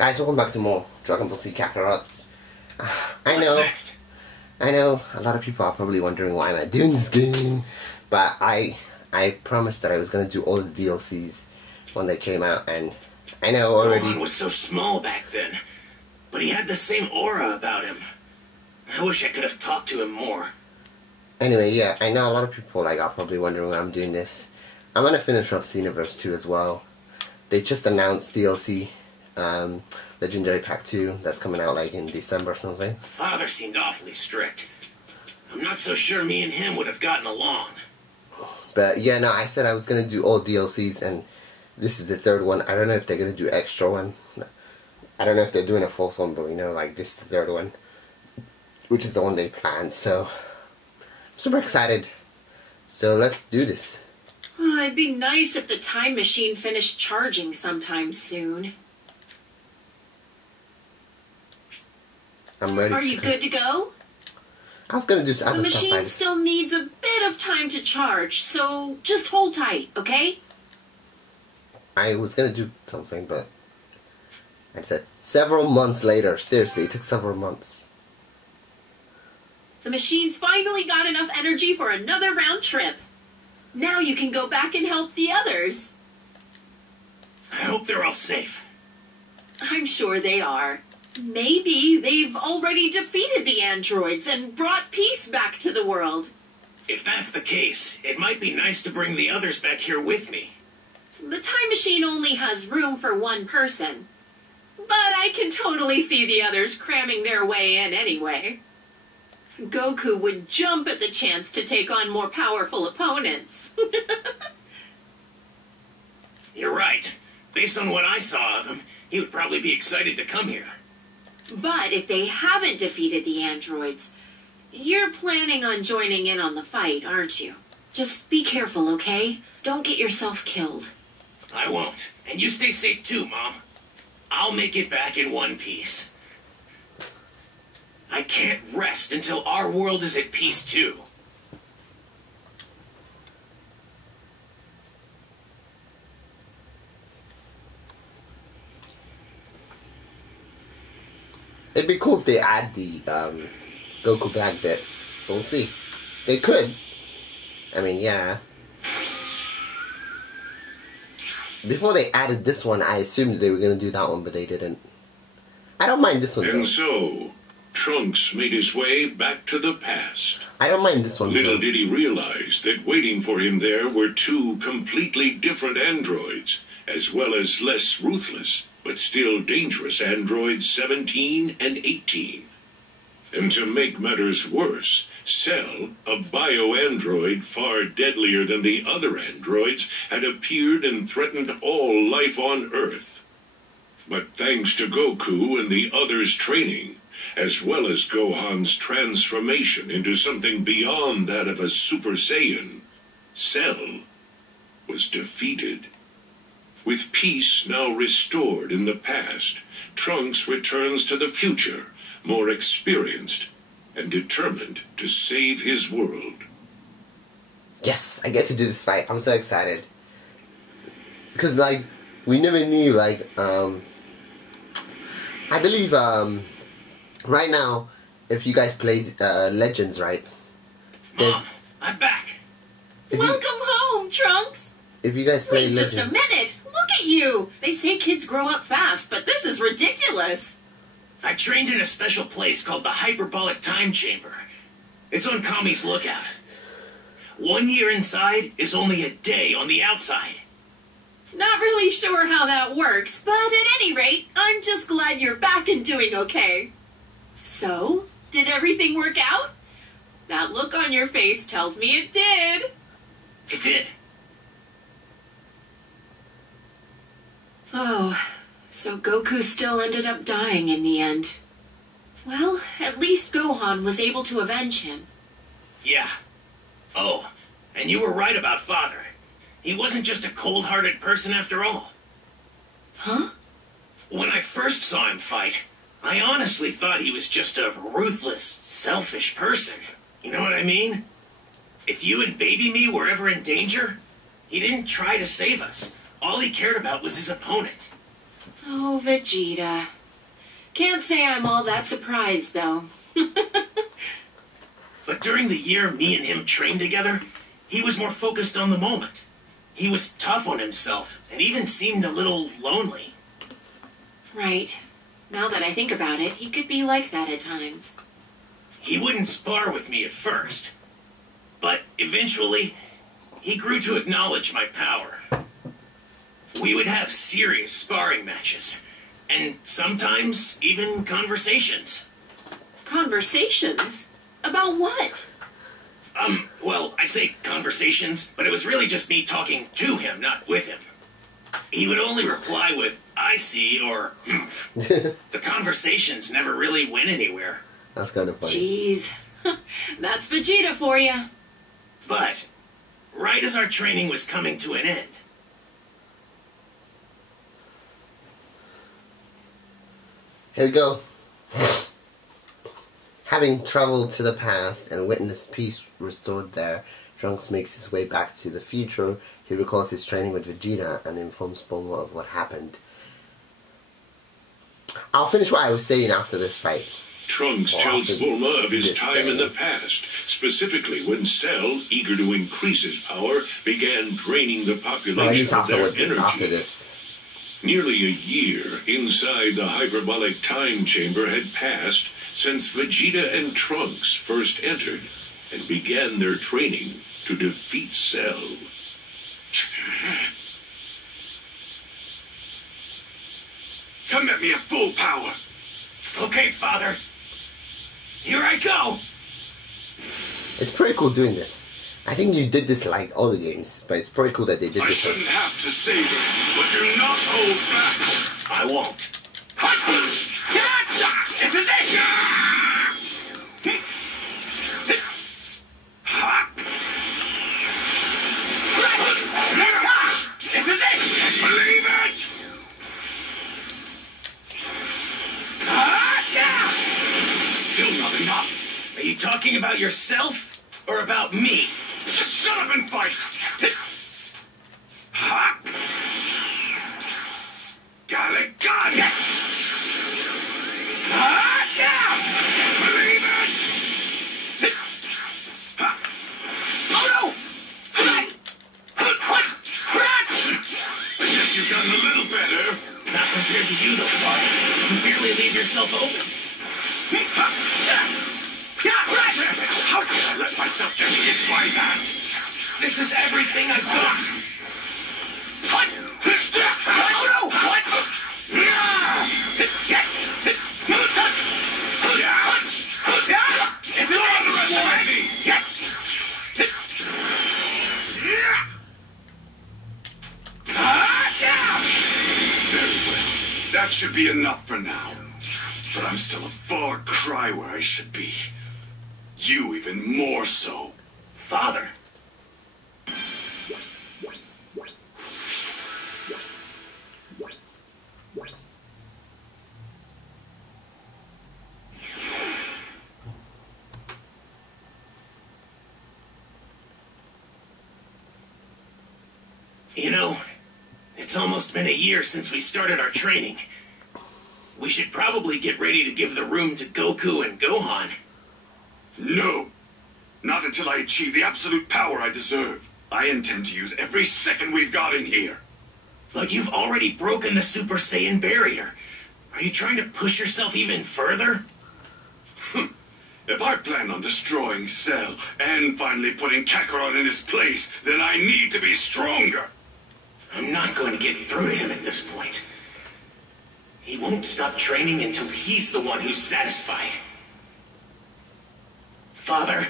Guys, welcome back to more Dragon Ball Z Kakarot. What's next? I know, a lot of people are probably wondering why am I doing this game, but I promised that I was going to do all the DLCs when they came out, and I know already... Gohan was so small back then, but he had the same aura about him. I wish I could have talked to him more. Anyway, yeah, I know a lot of people are probably wondering why I'm doing this. I'm going to finish off Xenoverse 2 as well. They just announced DLC, Legendary Pack 2, that's coming out in December or something. Father seemed awfully strict. I'm not so sure me and him would have gotten along. But yeah, no, I said I was going to do all DLCs, and this is the third one. I don't know if they're going to do extra one. I don't know if they're doing a false one, but this is the third one, which is the one they planned, so I'm super excited. So let's do this. It'd be nice if the time machine finished charging sometime soon. I'm ready. Are you good to go? I was gonna do some other The stuff. machine still needs a bit of time to charge, so just hold tight, okay? I was gonna do something, but I said several months later. Seriously, it took several months. The machine's finally got enough energy for another round trip. Now you can go back and help the others. I hope they're all safe. I'm sure they are. Maybe they've already defeated the androids and brought peace back to the world. If that's the case, it might be nice to bring the others back here with me. The time machine only has room for one person. But I can totally see the others cramming their way in anyway. Goku would jump at the chance to take on more powerful opponents. You're right. Based on what I saw of him, he would probably be excited to come here. But if they haven't defeated the androids, you're planning on joining in on the fight, aren't you? Just be careful, okay? Don't get yourself killed. I won't. And you stay safe too, Mom. I'll make it back in one piece. I can't rest until our world is at peace too. It'd be cool if they add the Goku Black bit. But we'll see. They could. I mean, yeah. Before they added this one, I assumed they were going to do that one, but they didn't. I don't mind this one, though. And so, Trunks made his way back to the past. I don't mind this one, Little though. did he realize that waiting for him there were two completely different androids, as well as less ruthless, but still dangerous androids 17 and 18. And to make matters worse, Cell, a bio-android far deadlier than the other androids, had appeared and threatened all life on Earth. But thanks to Goku and the others' training, as well as Gohan's transformation into something beyond that of a Super Saiyan, Cell was defeated. With peace now restored in the past, Trunks returns to the future, more experienced and determined to save his world. Yes, I get to do this fight. I'm so excited. Because, we never knew, I believe, right now, if you guys play Legends, right? Mom, I'm back. Welcome home, Trunks! If you guys play Wait Legends... just a minute! Look at you! They say kids grow up fast, but this is ridiculous! I trained in a special place called the Hyperbolic Time Chamber. It's on Kami's lookout. 1 year inside is only a day on the outside. Not really sure how that works, but at any rate, I'm just glad you're back and doing okay. So, did everything work out? That look on your face tells me it did. It did. Oh, so Goku still ended up dying in the end. Well, at least Gohan was able to avenge him. Yeah. Oh, and you were right about Father. He wasn't just a cold-hearted person after all. Huh? When I first saw him fight, I honestly thought he was just a ruthless, selfish person. You know what I mean? If you and Baby Me were ever in danger, he didn't try to save us. All he cared about was his opponent. Oh, Vegeta. Can't say I'm all that surprised, though. But during the year me and him trained together, he was more focused on the moment. He was tough on himself, and even seemed a little lonely. Right. Now that I think about it, he could be like that at times. He wouldn't spar with me at first. But eventually, he grew to acknowledge my power. We would have serious sparring matches, and sometimes even conversations. Conversations? About what? Well, I say conversations, but it was really just me talking to him, not with him. He would only reply with, "I see," or "Humph." The conversations never really went anywhere. That's kind of funny. Jeez. That's Vegeta for you. But, right as our training was coming to an end, here we go. Having traveled to the past and witnessed peace restored there, Trunks makes his way back to the future. He recalls his training with Vegeta and informs Bulma of what happened. I'll finish what I was saying after this fight. Trunks tells Bulma of his time in the past, specifically when Cell, eager to increase his power, began draining the population of their energy. Nearly a year inside the hyperbolic time chamber had passed since Vegeta and Trunks first entered and began their training to defeat Cell. come at me at full power. Okay, Father. Here I go. It's pretty cool doing this. I think you did this like all the games, but it's pretty cool that they did I this. shouldn't have to say this, but do not hold back. I won't. This is it! This is it! Believe it! Still not enough. Are you talking about yourself or about me? Just shut up and fight! Got it, got it! Believe it! Oh no! I guess you've gotten a little better. Not compared to you, though, Father. You barely leave yourself open. How could I let myself get hit by that? This is everything I've got. What? Oh no! What? Is it underestimate me? Very well. That should be enough for now. But I'm still a far cry where I should be. You even more so. Father. You know, it's almost been a year since we started our training. We should probably get ready to give the room to Goku and Gohan. No. Not until I achieve the absolute power I deserve. I intend to use every second we've got in here. But you've already broken the Super Saiyan barrier. Are you trying to push yourself even further? If I plan on destroying Cell and finally putting Kakarot in his place, then I need to be stronger. I'm not going to get through to him at this point. He won't stop training until he's the one who's satisfied. Father,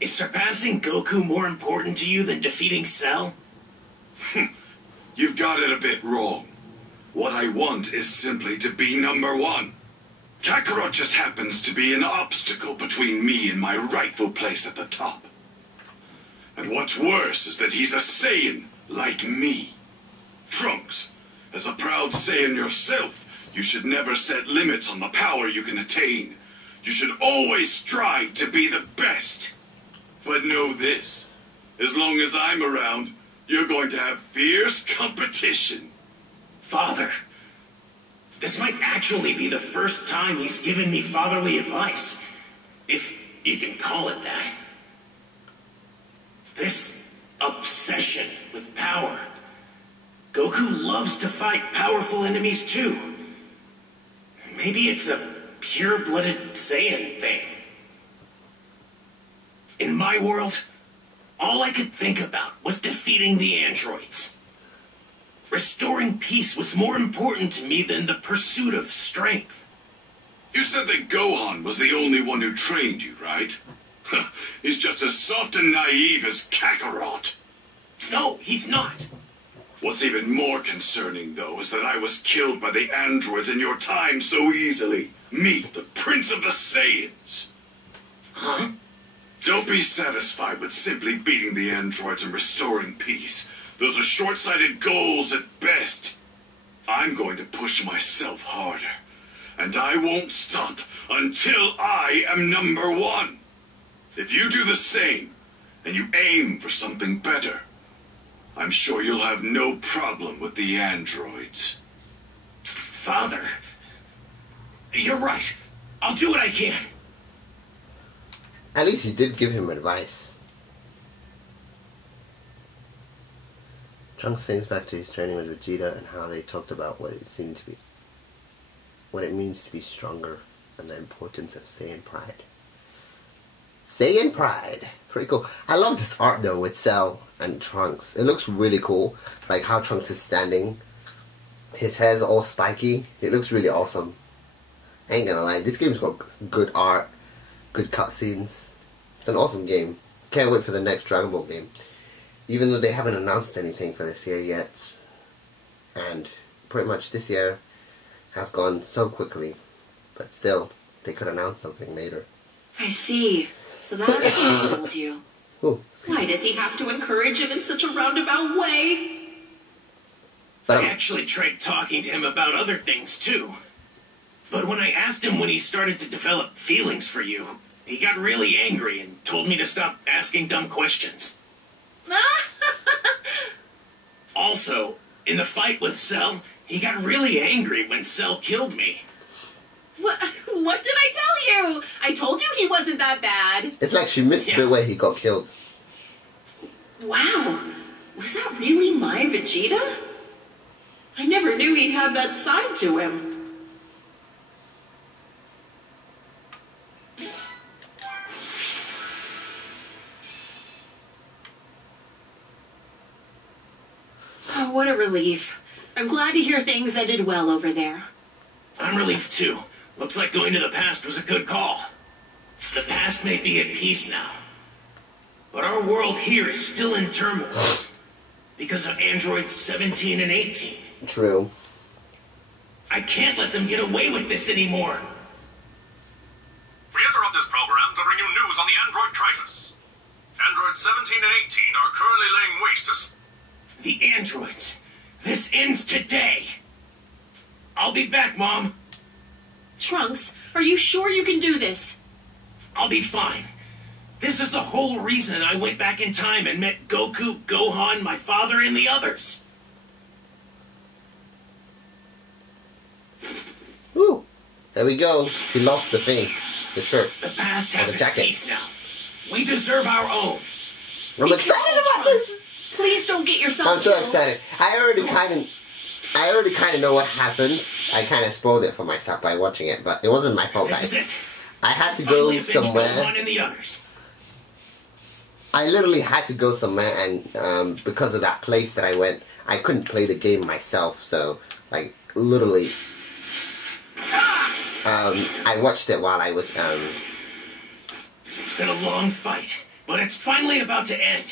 is surpassing Goku more important to you than defeating Cell? You've got it a bit wrong. What I want is simply to be number one. Kakarot just happens to be an obstacle between me and my rightful place at the top. And what's worse is that he's a Saiyan like me. Trunks, as a proud Saiyan yourself, you should never set limits on the power you can attain. You should always strive to be the best. But know this, as long as I'm around, you're going to have fierce competition. Father, This might actually be the first time he's given me fatherly advice, if you can call it that. This obsession with power. Goku loves to fight powerful enemies too. Maybe it's a pure-blooded Saiyan thing. In my world, all I could think about was defeating the androids. Restoring peace was more important to me than the pursuit of strength. You said that Gohan was the only one who trained you, right? He's just as soft and naive as Kakarot. No, he's not. What's even more concerning, though, is that I was killed by the androids in your time so easily. Me, the Prince of the Saiyans. Huh? Don't be satisfied with simply beating the androids and restoring peace. Those are short-sighted goals at best. I'm going to push myself harder. And I won't stop until I am #1. If you do the same, and you aim for something better, I'm sure you'll have no problem with the androids. Father, you're right. I'll do what I can. At least he did give him advice. Trunks thinks back to his training with Vegeta and how they talked about what it means to be stronger and the importance of Saiyan pride. Saiyan pride, pretty cool. I love this art though with Cell and Trunks. It looks really cool, like how Trunks is standing. His hair's all spiky. It looks really awesome. I ain't gonna lie, this game's got good art, good cutscenes. It's an awesome game. Can't wait for the next Dragon Ball game. Even though they haven't announced anything for this year yet. And pretty much this year has gone so quickly. But still, they could announce something later. I see. So that's what he told you. Ooh. Why does he have to encourage him in such a roundabout way? But I actually tried talking to him about other things too. But when I asked him when he started to develop feelings for you, he got really angry and told me to stop asking dumb questions. Also, in the fight with Cell, he got really angry when Cell killed me. What did I tell you? I told you he wasn't that bad. it's like she missed the bit where he got killed. Wow. Was that really my Vegeta? I never knew he had that side to him. Oh, what a relief. I'm glad to hear things ended well over there. I'm relieved too. Looks like going to the past was a good call. The past may be at peace now. But our world here is still in turmoil. Because of androids 17 and 18. True. I can't let them get away with this anymore. We interrupt this program to bring you news on the android crisis. Androids 17 and 18 are currently laying waste to... The androids. This ends today. I'll be back, Mom. Trunks, are you sure you can do this? I'll be fine. This is the whole reason I went back in time and met Goku, Gohan, my father, and the others. Ooh. There we go. He lost the thing. The shirt. The past Oh, has the its jacket. peace now. We deserve our own. I'm Be excited careful, about Trunks. this. Please don't get yourself I'm so killed. excited. I already kind of know what happens. I kind of spoiled it for myself by watching it, but it wasn't my fault, This is guys. it. I had to Finally go avenge Gohan somewhere. and the others. I literally had to go somewhere, and because of that place that I went, I couldn't play the game myself. So, like, literally, I watched it while I was. It's been a long fight, but it's finally about to end.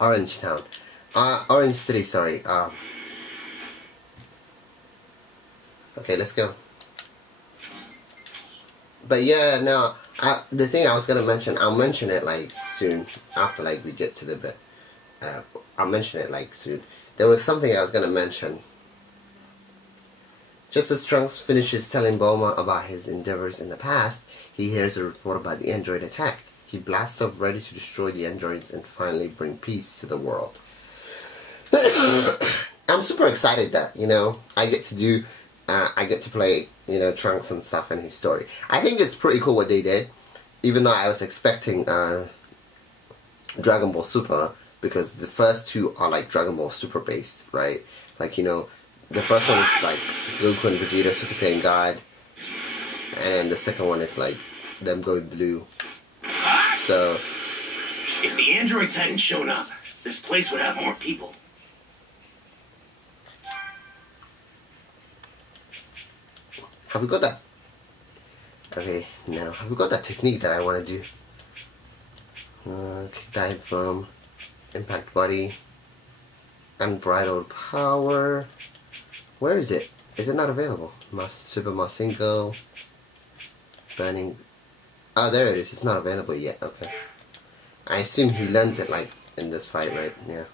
Orange Town. Orange City, sorry. Okay, let's go. But yeah, no, the thing I was gonna mention, I'll mention it like soon, after like we get to the bit. I'll mention it like soon. There was something I was gonna mention. Just as Trunks finishes telling Bulma about his endeavors in the past, he hears a report about the android attack. He blasts off, ready to destroy the androids and finally bring peace to the world. I'm super excited that, you know, I get to play, you know, Trunks and stuff in his story. I think it's pretty cool what they did, even though I was expecting Dragon Ball Super, because the first two are like Dragon Ball Super based, right? Like, you know, the first one is like Goku and Vegeta Super Saiyan God, and then the second one is like them going blue. So, If the androids hadn't shown up, this place would have more people. have we got that? Okay, now have we got that technique that I want to do? Kick dive from impact body, unbridled power. Where is it? Is it not available? Super Masingo, burning. Oh, there it is. It's not available yet. Okay. I assume he learns it like in this fight, right? Yeah.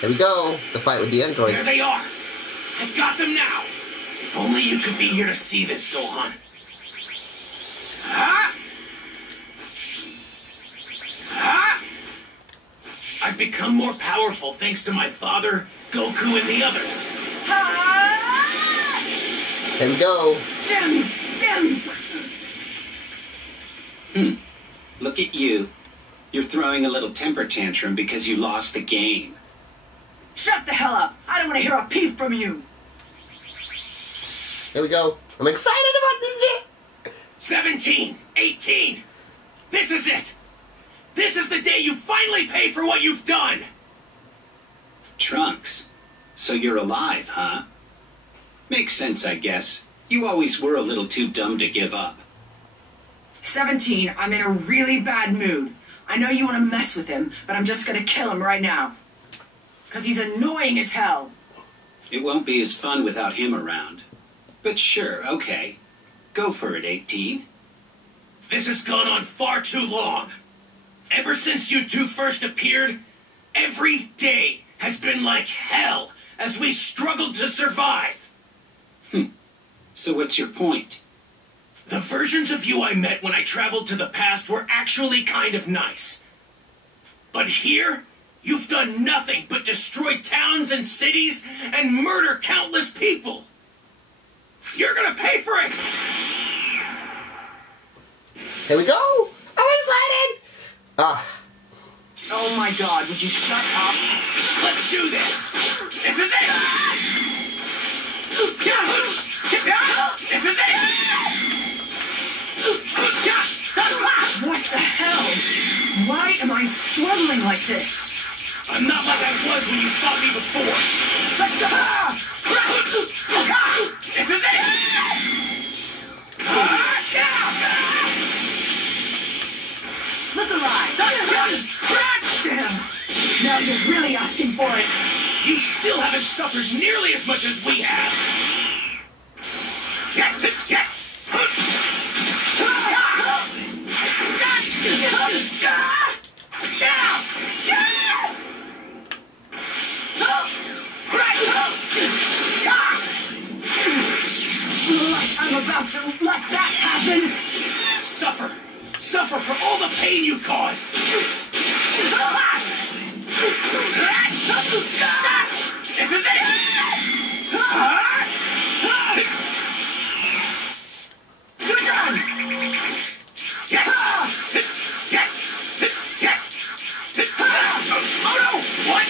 Here we go. The fight with the androids. There they are. I've got them now. If only you could be here to see this, Gohan. I've become more powerful thanks to my father, Goku, and the others. Here we go. Damn you! Damn you! Look at you. You're throwing a little temper tantrum because you lost the game. Shut the hell up! I don't want to hear a peep from you! Here we go. I'm excited about this bit. 17, 18. This is it. This is the day you finally pay for what you've done. Trunks. So you're alive, huh? Makes sense, I guess. You always were a little too dumb to give up. 17, I'm in a really bad mood. I know you want to mess with him, but I'm just gonna kill him right now. 'Cause he's annoying as hell. It won't be as fun without him around. But sure, okay. Go for it, 18. This has gone on far too long. Ever since you two first appeared, every day has been like hell as we struggled to survive. So what's your point? The versions of you I met when I traveled to the past were actually kind of nice. But here, you've done nothing but destroy towns and cities and murder countless people. You're gonna pay for it! Here we go. I'm excited. Oh my god, would you shut up? Let's do this! This is it! This is it! What the hell? Why am I struggling like this? I'm not like I was when you fought me before. Let's go! This is it! Look alive! Damn! Now you're really asking for it. You still haven't suffered nearly as much as we have. I'm about to let that happen. Suffer. Suffer for all the pain you caused. This is it! You're done! Oh no! What?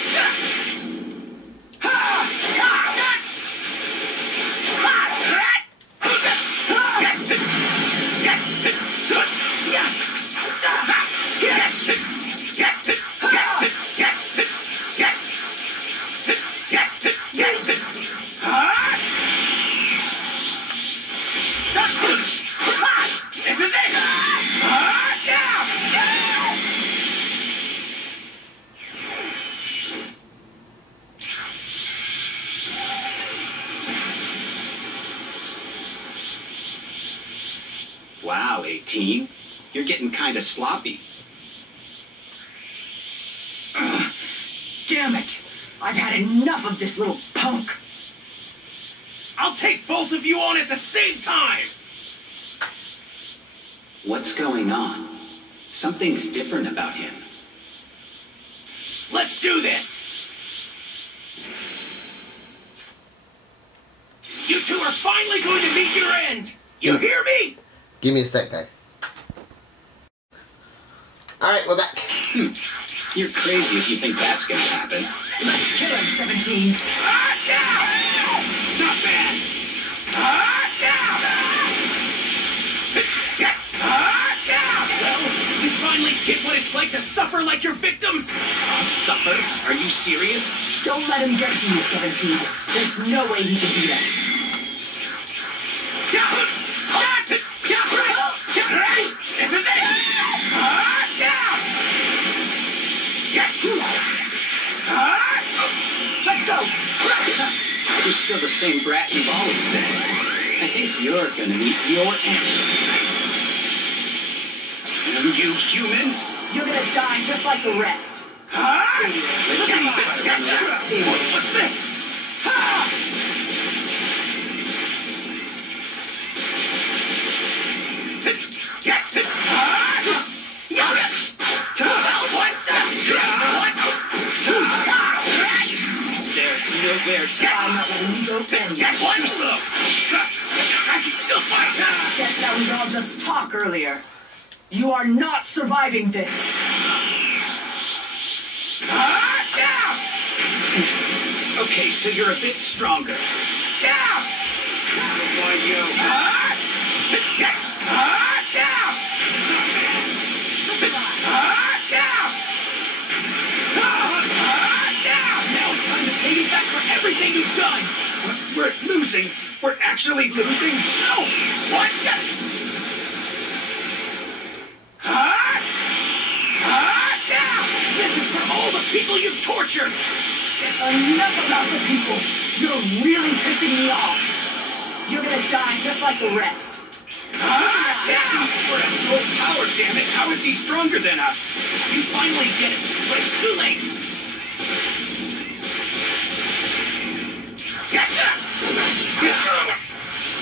This is it! Wow, 18. You're getting kinda sloppy. Damn it! I've had enough of this little punk. I'll take both of you on at the same time! What's going on? Something's different about him. Let's do this! You two are finally going to meet your end! You hear me? Give me a sec, guys. Alright, we're back. You're crazy if you think that's gonna happen. Let's kill him, 17. Ah, down! Not bad. Ah, down! Ah, down! Well, did you finally get what it's like to suffer like your victims? Suffer? Are you serious? Don't let him get to you, 17. There's no way he can beat us. This is it! Ah, down! Let's go! You're still the same brat you've always been. I think you're gonna meet your end. You humans! You're gonna die just like the rest. What's this? There's nowhere to I'm not letting you go anywhere. Too slow! I can still fight! Guess that was all just talk earlier. You are not surviving this. Okay, so you're a bit stronger. Why you? Now it's time to pay you back for everything you've done! We're losing! We're actually losing? No! What? This is for all the people you've tortured! Enough about the people. You're really pissing me off. You're gonna die just like the rest. We're at full power, damn it! How is he stronger than us? You finally get it, but it's too late!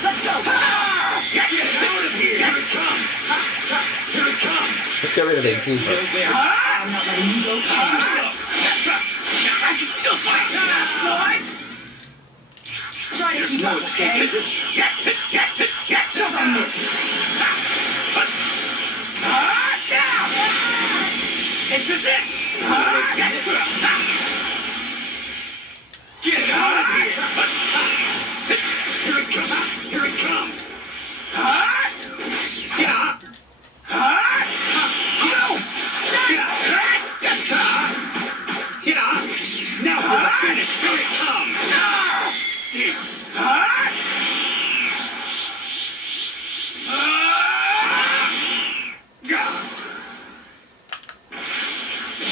Let's go. Get out of here! Here it comes! Here it comes! Let's get rid of 18 first. I'm not letting you go. Too slow! I can still fight! What? Try to keep up, okay? Jump on this. This is it! Get out of here! Here it comes! Here it comes! Now for the finish! Here it comes!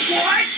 What?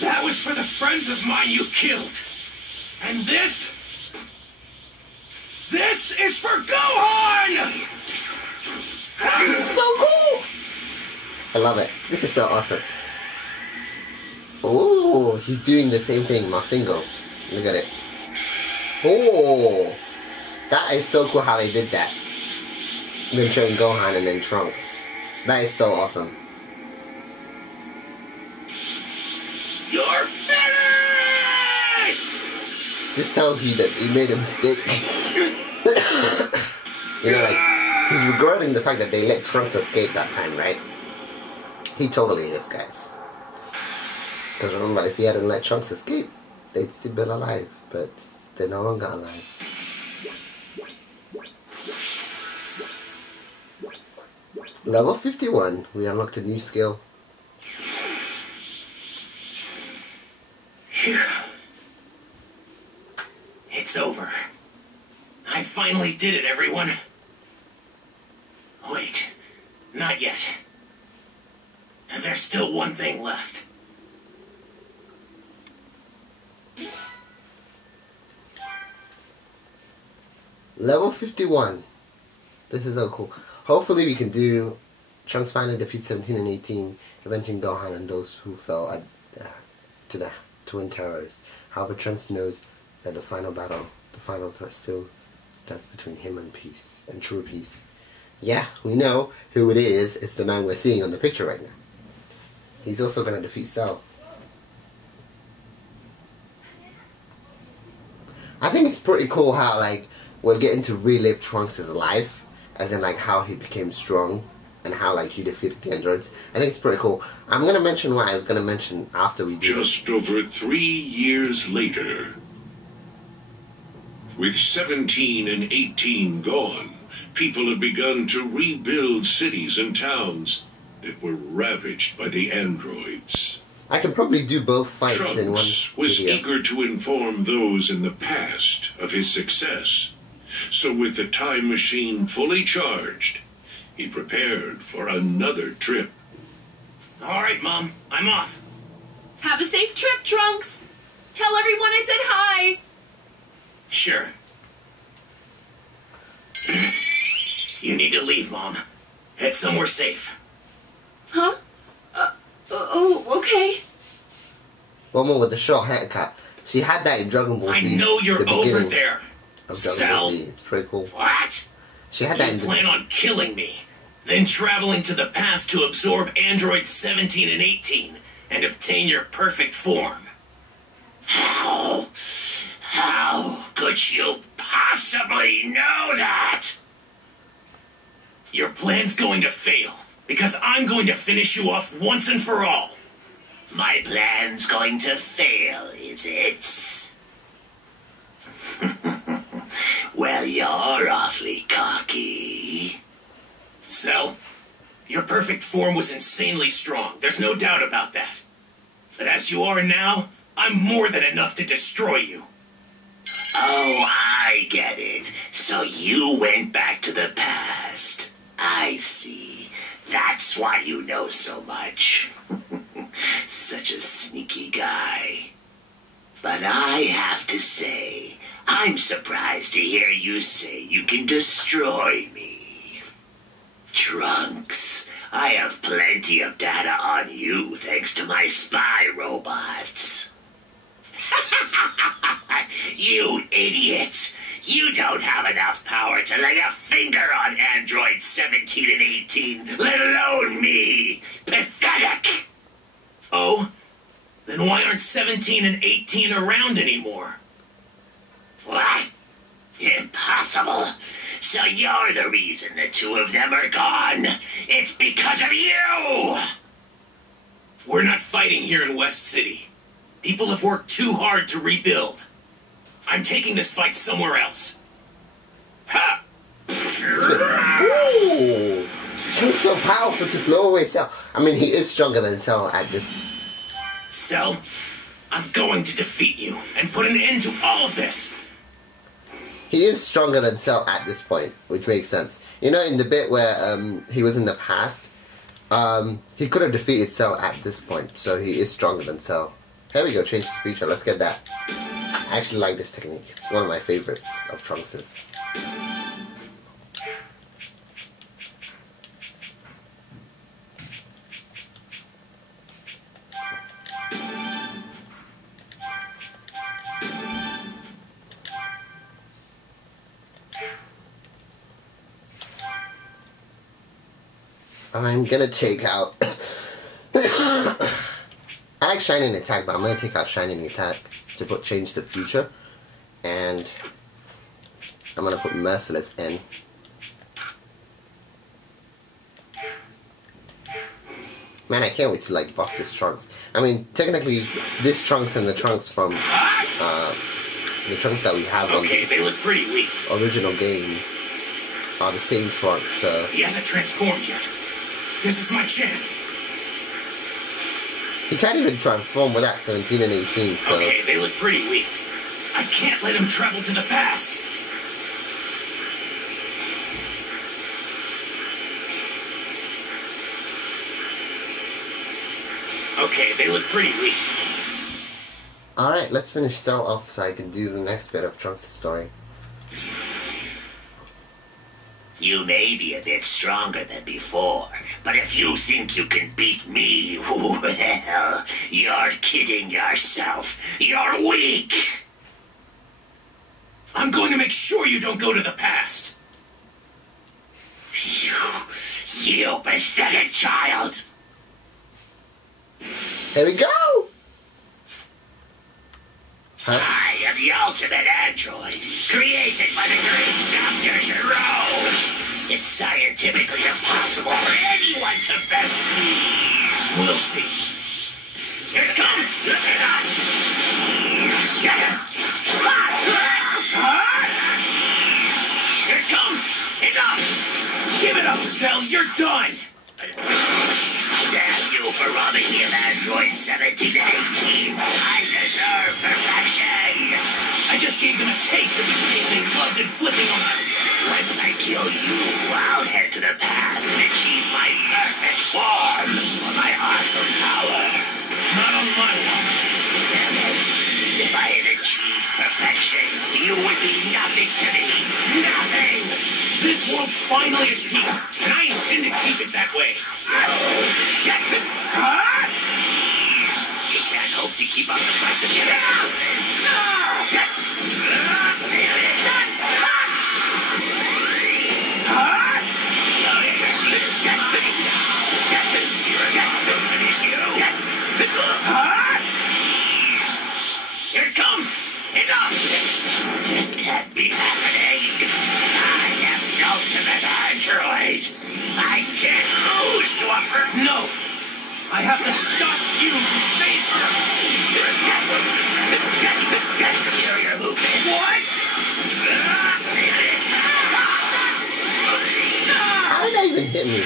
That was for the friends of mine you killed. And this is for Gohan! This is so cool! I love it. This is so awesome. Oh, he's doing the same thing, Masingo. Look at it. Oh, that is so cool how they did that. Them showing Gohan and then Trunks. That is so awesome. You're finished! This tells you that he made a mistake. You know, like, he's regretting the fact that they let Trunks escape that time, right? He totally is, guys. Because remember, if he hadn't let Trunks escape, they'd still be alive, but they're no longer alive. Level 51, we unlocked a new skill. Phew. It's over. I finally did it, everyone. Wait, not yet. There's still one thing left. Level 51. This is so cool. Hopefully we can do Trunks finally defeat 17 and 18, avenging Gohan and those who fell to the Twin Terrors. However, Trunks knows that the final battle, the final threat still stands between him and peace, and true peace. Yeah, we know who it is. It's the man we're seeing on the picture right now. He's also going to defeat Cell. I think it's pretty cool how, like, we're getting to relive Trunks' life, as in, like, how he became strong and how, like, he defeated the androids. I think it's pretty cool. I'm going to mention what I was going to mention after we do Just over 3 years later, with 17 and 18 gone, people have begun to rebuild cities and towns that were ravaged by the androids. I can probably do both fights in one Trunks was video. eager to inform those in the past of his success. So with the time machine fully charged, he prepared for another trip. All right, Mom, I'm off. Have a safe trip, Trunks. Tell everyone I said hi. Sure. You need to leave, Mom. Head somewhere safe. Huh? Oh, okay. Woman with the short haircut. She had that in Dragon Ball I Z. know you're the over beginning there. of Dragon Cell. Ball Z. It's pretty cool. What? She had that You in plan on killing me, then traveling to the past to absorb androids 17 and 18 and obtain your perfect form. How could you possibly know that? Your plan's going to fail, because I'm going to finish you off once and for all. My plan's going to fail, is it? Well, you're awfully cocky. Cell, your perfect form was insanely strong. There's no doubt about that. But as you are now, I'm more than enough to destroy you. Oh, I get it. So you went back to the past. I see. That's why you know so much. Such a sneaky guy. But I have to say, I'm surprised to hear you say you can destroy me. Trunks, I have plenty of data on you thanks to my spy robots. You idiot! You don't have enough power to lay a finger on androids 17 and 18, let alone me! Pathetic! Oh? Then why aren't 17 and 18 around anymore? What? Impossible! So you're the reason the two of them are gone! It's because of you! We're not fighting here in West City. People have worked too hard to rebuild. I'm taking this fight somewhere else. Ha! Ooh! He's so powerful to blow away Cell. I mean, he is stronger than Cell at this. Cell, I'm going to defeat you and put an end to all of this. He is stronger than Cell at this point, which makes sense. You know, in the bit where he was in the past, he could have defeated Cell at this point, so he is stronger than Cell. Here we go, change the feature, let's get that. I actually like this technique. It's one of my favorites of Trunks's. I'm gonna take out... I like Shining Attack, but I'm gonna take out Shining Attack to change the future. And I'm gonna put Merciless in. Man, I can't wait to like buff this Trunks. I mean, technically, this Trunks and the Trunks from the Trunks that we have on Okay, they look pretty weak. the original game are the same Trunks. So He hasn't transformed yet. This is my chance. he can't even transform without 17 and 18. So Okay, they look pretty weak. I can't let him travel to the past. Okay, they look pretty weak. all right, let's finish Cell off so I can do the next bit of Trunks' story. You may be a bit stronger than before, but if you think you can beat me, well, you're kidding yourself. You're weak. I'm going to make sure you don't go to the past. You pathetic child. Here we go! Huh? I am the ultimate android, created by the great Dr. Giro. It's scientifically impossible for anyone to best me. We'll see. Here it comes! Here it comes! Enough! Give it up, Cell! You're done! Damn you for robbing me of Android 17 and 18. I deserve perfection. I just gave them a taste of the game they loved inflicting on us. Once I kill you, I'll head to the past and achieve my perfect form, or my awesome power. Not on my watch. Damn it. If I had achieved perfection, you would be nothing to me. Nothing. This world's finally at peace, and I intend to keep it that way. You can't hope to keep up the rest of your influence. Your energy is nothing now. The spirit will finish you. Here it comes! Enough! This can't be happening. I am the ultimate android. I can't lose to a person. No! I have to stop you to save her! Superior movements. What? How did that even hit me?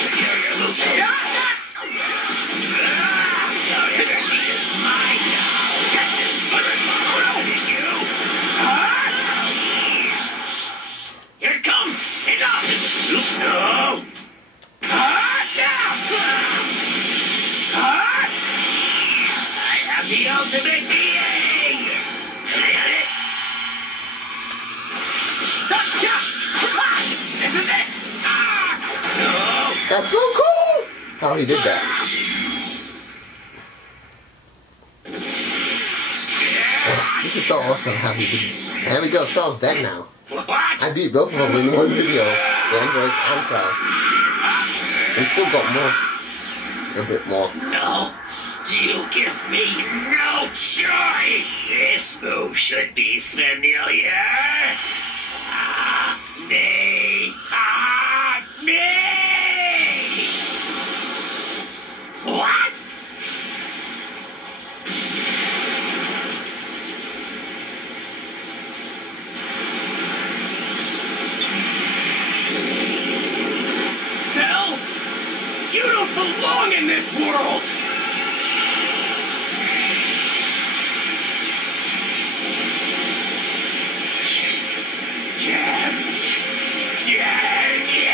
Superior movements. Your energy is mine now. Get this spirit will finish you. Here it comes! Enough! No. I have the ultimate being. Isn't it? No. That's so cool! How he did that. This is so awesome how he did. There we go, Cell's dead now. What? I beat both of them in one video. The androids and Cell. We still got more. A bit more. No. You give me no choice. This move should be familiar. Me. Me. What? Cell! You don't belong in this world! Damn you!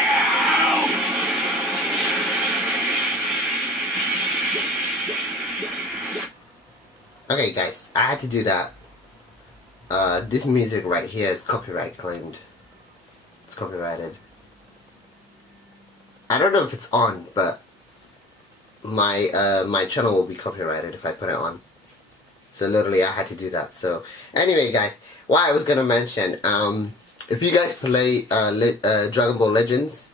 Okay guys, I had to do that. This music right here is copyright claimed. It's copyrighted. I don't know if it's on, but my channel will be copyrighted if I put it on. So literally I had to do that. So anyway guys, what I was gonna mention, if you guys play Dragon Ball Legends,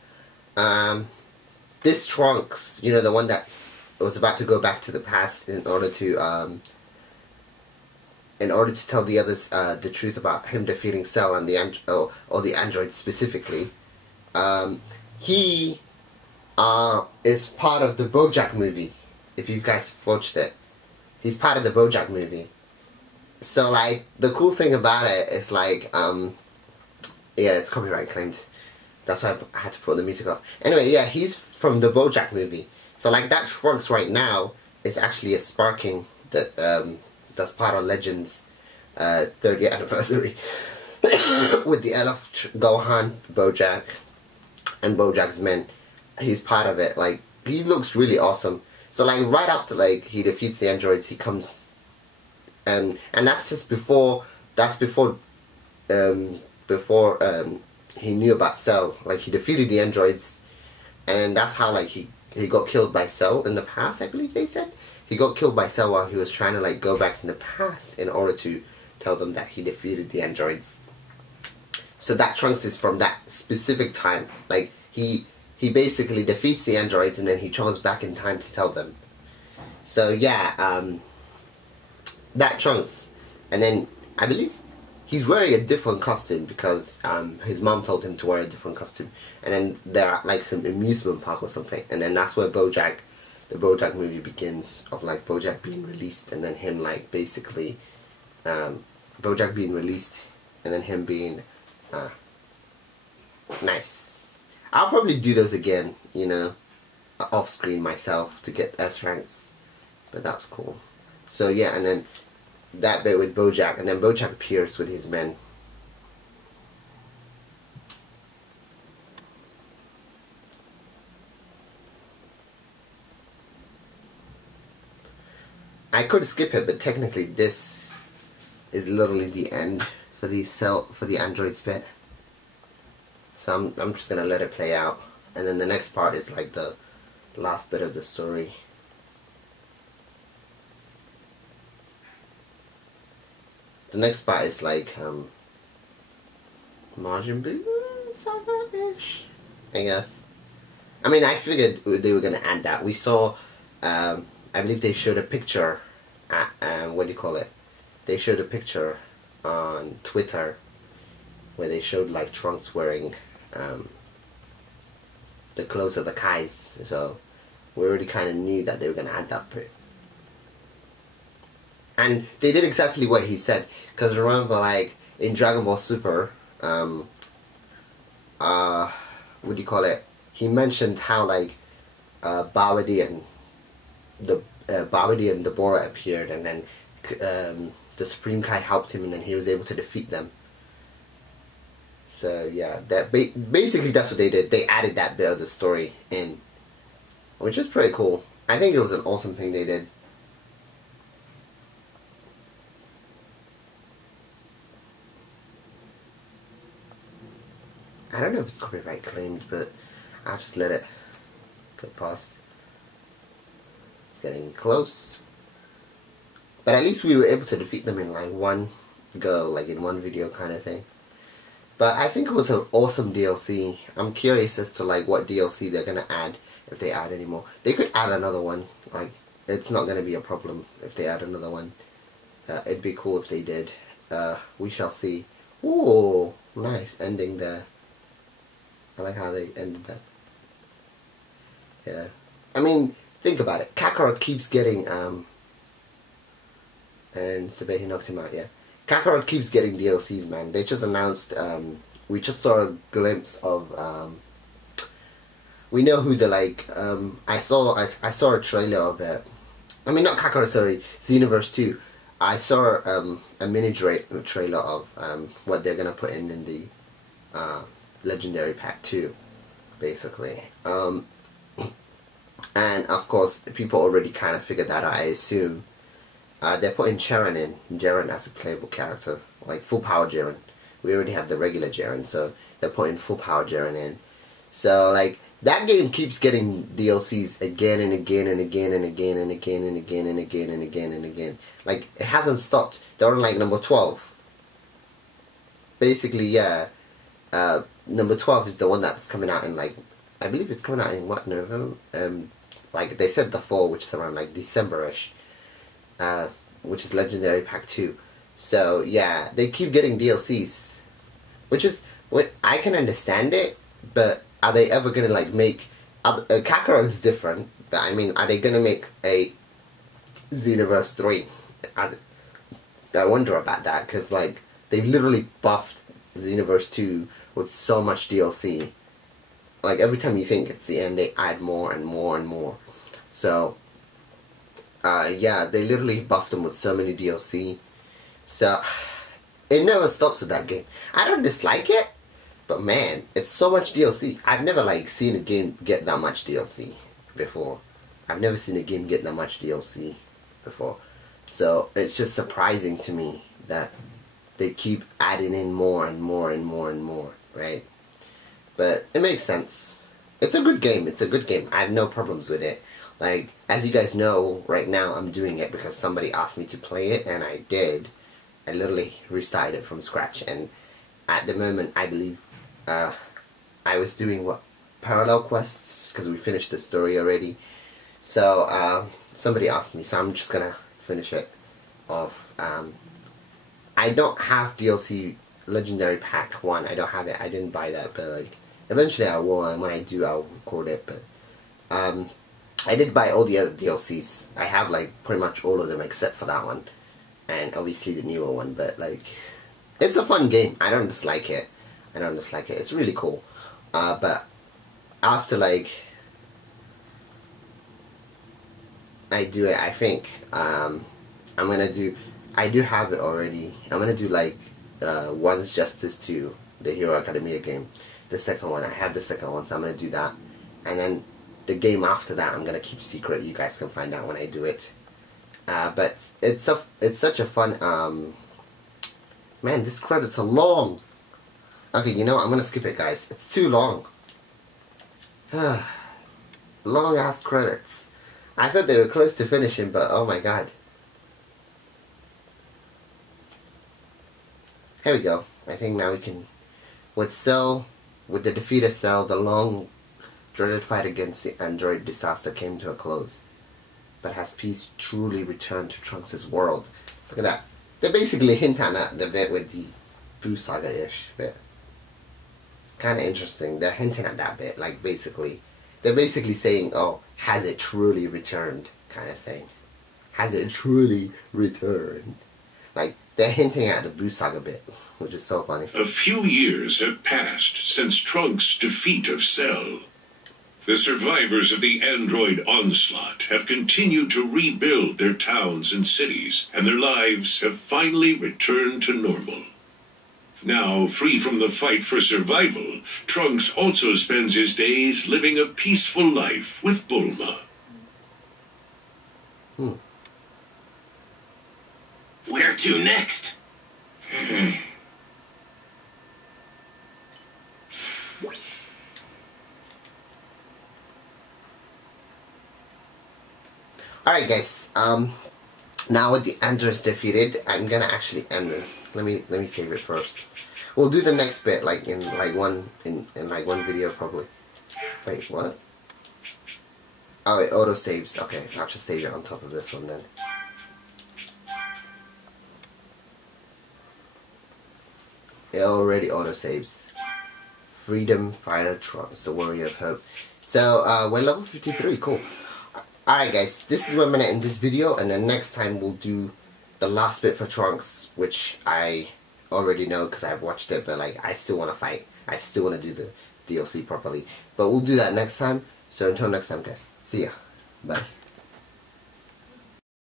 this Trunks, you know, the one that was about to go back to the past in order to tell the others the truth about him defeating Cell and or the androids specifically, he is part of the BoJack movie. If you guys watched it, he's part of the BoJack movie. So like the cool thing about it is like yeah, it's copyright claimed. That's why I had to put the music off. Anyway, yeah, he's from the BoJack movie. So like that Trunks right now is actually a sparking that that's part of Legends 30th anniversary with the LF Gohan, BoJack, and BoJack's men. He's part of it. Like he looks really awesome. So like right after like he defeats the androids, he comes and that's just before he knew about Cell. Like he defeated the androids, and that's how like he got killed by Cell in the past, I believe they said. He got killed by Cell while he was trying to like go back in the past in order to tell them that he defeated the androids. So that Trunks is from that specific time. Like he basically defeats the androids and then he travels back in time to tell them. So yeah, that Trunks. And then I believe he's wearing a different costume because his mom told him to wear a different costume. And then they're at like some amusement park or something. And then that's where BoJack, the BoJack movie begins, of like BoJack being released and then him like basically BoJack being released and then him being nice. I'll probably do those again, you know, off screen myself to get S ranks, but that's cool. So yeah, and then that bit with BoJack, and then BoJack appears with his men. I could skip it, but technically this is literally the end for the androids bit. So I'm just gonna let it play out, and then the next part is like the last bit of the story. The next part is like Majin Buu, ish, I guess. I mean, I figured they were gonna add that. We saw, I believe they showed a picture at, what do you call it? They showed a picture on Twitter where they showed like Trunks wearing the clothes of the Kais. So we already kind of knew that they were gonna add that bit. And they did exactly what he said, because remember, like in Dragon Ball Super, what do you call it? He mentioned how like Babidi and Deborah appeared, and then the Supreme Kai helped him, and then he was able to defeat them. So yeah, that basically that's what they did. They added that bit of the story in, which is pretty cool. I think it was an awesome thing they did. I don't know if it's copyright claimed, but I'll just let it go past. It's getting close. But at least we were able to defeat them in like one go, like in one video kind of thing. But I think it was an awesome DLC. I'm curious as to like what DLC they're gonna add, if they add any more. They could add another one. Like, it's not gonna be a problem if they add another one. It'd be cool if they did. We shall see. Ooh, nice ending there. I like how they ended that. Yeah. I mean, think about it. Kakarot keeps getting, and Sebehi knocked him out, yeah. Kakarot keeps getting DLCs, man. They just announced, we just saw a glimpse of, we know who the, like, I saw a trailer of it. I mean, not Kakarot, sorry, Xenoverse 2. I saw, a mini trailer of, what they're gonna put in the, Legendary Pack 2, basically. And of course, people already kind of figured that out, I assume. They're putting Jiren as a playable character, like full power Jiren. We already have the regular Jiren, so they're putting full power Jiren in. So like That game keeps getting DLCs again and again and again and again and again and again and again and again and again. Like, it hasn't stopped. They're on like number 12. Basically, yeah. Number 12 is the one that's coming out in like, I believe it's coming out in what, November? Like they said the fall, which is around like December-ish. Which is Legendary Pack 2. So, yeah, they keep getting DLCs. Which is, I can understand it, but are they ever going to, like, make... Kakarot is different, but, I mean, are they going to make a Xenoverse 3? I wonder about that, because, like, they've literally buffed Xenoverse 2 with so much DLC. Like, every time you think it's the end, they add more and more and more. So, yeah, they literally buffed them with so many DLC. So, it never stops with that game. I don't dislike it. But man, it's so much DLC. I've never like seen a game get that much DLC before. I've never seen a game get that much DLC before. So it's just surprising to me that they keep adding in more and more and more and more, right? But it makes sense. It's a good game. It's a good game. I have no problems with it. Like, as you guys know, right now I'm doing it because somebody asked me to play it, and I did. I literally restarted it from scratch, and at the moment I believe I was doing parallel quests because we finished the story already. So somebody asked me, so I'm just gonna finish it off. I don't have DLC Legendary Pack 1. I don't have it. I didn't buy that, but like eventually I will, and when I do, I'll record it. But I did buy all the other DLCs. I have like pretty much all of them except for that one, and obviously the newer one. But like, it's a fun game. I don't dislike it. I don't dislike it. It's really cool. But after like I do it, I think I'm gonna do. I do have it already. I'm gonna do like One's Justice 2, the Hero Academia game. The second one, I have the second one, so I'm gonna do that. And then the game after that, I'm gonna keep secret. You guys can find out when I do it. But it's such a fun. Man, these credits are long. Okay, you know what? I'm gonna skip it, guys. It's too long. Long ass credits. I thought they were close to finishing, but oh my god. Here we go. I think now we can... With the defeat of Cell, the long dreaded fight against the android disaster came to a close. But has peace truly returned to Trunks' world? Look at that. They basically hint at the bit with the Boo Saga-ish bit. It's kind of interesting. They're hinting at that bit, like basically. They're basically saying, oh, has it truly returned? Kind of thing. Has it truly returned? Like, they're hinting at the Boo Saga bit, which is so funny. A few years have passed since Trunks' defeat of Cell. The survivors of the android onslaught have continued to rebuild their towns and cities, and their lives have finally returned to normal. Now, free from the fight for survival, Trunks also spends his days living a peaceful life with Bulma. Where to next? Alright guys, now with the androids defeated, I'm gonna actually end this. Let me save it first. We'll do the next bit like in one video probably. Wait, what? Oh, it auto saves. Okay, I'll just save it on top of this one then. It already auto saves. Freedom Fighter Trunks, the Warrior of Hope. So we're level 53. Cool. Alright guys, this is where I'm going to end this video, and then next time we'll do the last bit for Trunks, which I already know because I've watched it, but like I still want to fight. I still want to do the DLC properly. But we'll do that next time. So until next time guys, see ya. Bye.